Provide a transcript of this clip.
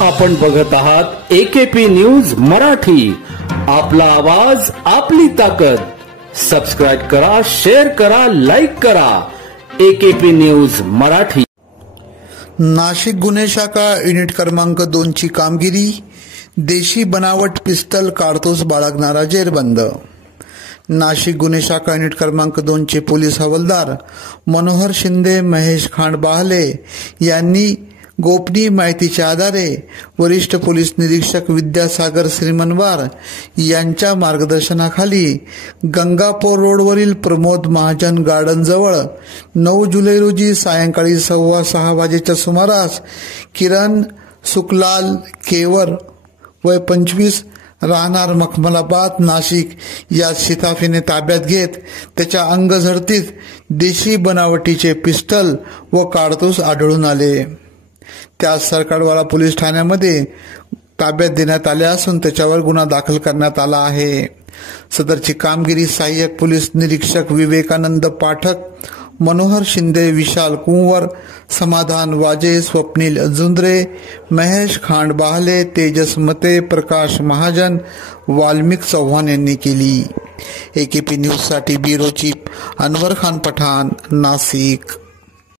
आपण बघत आहात AKP न्यूज मराठी. आपला आवाज आपली ताकद. सबस्क्राइब करा, शेअर करा, लाईक करा. AKP news Marathi. नाशिक गुन्हे शाखा युनिट क्रमांक 2 ची कामगिरी. देशी बनावट पिस्तल कारतूस बाळगणारा जेरबंद. नाशिक गुन्हे शाखा युनिट क्रमांक 2 चे पोलीस हवालदार मनोहर शिंदे, महेश खांडबाहले यांनी गोपनीय माहितीच्या आधारे वरिष्ठ पोलीस निरीक्षक विद्यासागर श्रीमनवार यांच्या मार्गदर्शनाखाली गंगापूर रोडवरील प्रमोद महाजन गार्डन जवळ 9 जुलै रोजी सायंकाळी 6:15 वाजेच्या सुमारास किरण सुखलाल केवर वय 25 राहणार मखमलाबाद नाशिक या शिताफीने ताब्यात घेत त्याच्या अंगझडतीत देशी बनावटीचे पिस्टल व कारतूस आढळून आले. त्यास सरकारवाला पोलीस ठाण्यामध्ये ताब्यात देण्यात आले असून त्याच्यावर गुन्हा दाखल करण्यात आला आहे. सदरची कामगिरी सहाय्यक पोलीस निरीक्षक विवेकानंद पाठक, मनोहर शिंदे, विशाल कुंवर, समाधान वाजे, स्वप्नील जुंद्रे, महेश खांडबाहले, तेजस मते, प्रकाश महाजन, वाल्मिक चव्हाण यांनी केली. AKP न्यूज साठी ब्युरो चीफ अनवर खान पठाण, नाशिक.